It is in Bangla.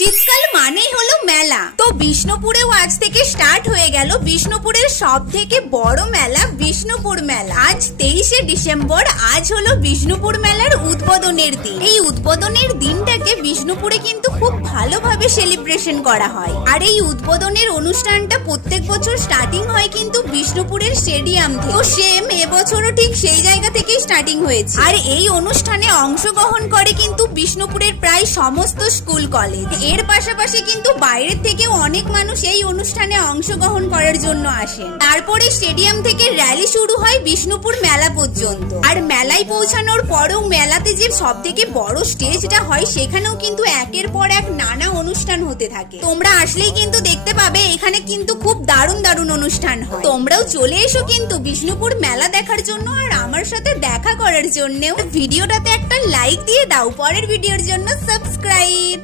শীতকাল মানেই হলো মেলা। তো বিষ্ণুপুরেও আজ থেকে স্টার্ট হয়ে গেল বিষ্ণুপুরের সব থেকে বড় মেলা বিষ্ণুপুর মেলা। আজ 23শে ডিসেম্বর, আজ হলো বিষ্ণুপুর মেলার উদ্বোধনের দিন। এই উদ্বোধনের দিনটাকে বিষ্ণুপুরে কিন্তু খুব ভালোভাবে সেলিব্রেশন করা হয়। আর এই উদ্বোধনের অনুষ্ঠানটা প্রত্যেক বছর স্টার্টিং হয় কিন্তু বিষ্ণুপুরের স্টেডিয়াম থেকে। তো সেম এবছরও ঠিক সেই জায়গা থেকেই স্টার্টিং হয়েছে। আর এই অনুষ্ঠানে অংশগ্রহণ করে কিন্তু বিষ্ণুপুরের প্রায় সমস্ত স্কুল কলেজ। এর পাশাপাশি কিন্তু বাইরের থেকেও অনেক মানুষ এই অনুষ্ঠানে অংশগ্রহণ করার জন্য আসেন। তারপরে স্টেডিয়াম থেকে র্যালি শুরু হয় বিষ্ণুপুর মেলা পর্যন্ত। আর মেলায় পৌঁছানোর পরেও মেলাতে যে সব থেকে বড় স্টেজটা হয় সেখানেও কিন্তু একের পর এক নানা অনুষ্ঠান হতে থাকে। তোমরা আসলেই কিন্তু দেখতে পাবে এখানে কিন্তু খুব দারুণ দারুণ অনুষ্ঠান হয়। তোমরাও চলে এসো কিন্তু বিষ্ণুপুর মেলা দেখার জন্য আর আমার সাথে দেখা করার জন্য। ভিডিওটাতে একটা লাইক দিয়ে দাও, পরের ভিডিওর জন্য সাবস্ক্রাইব।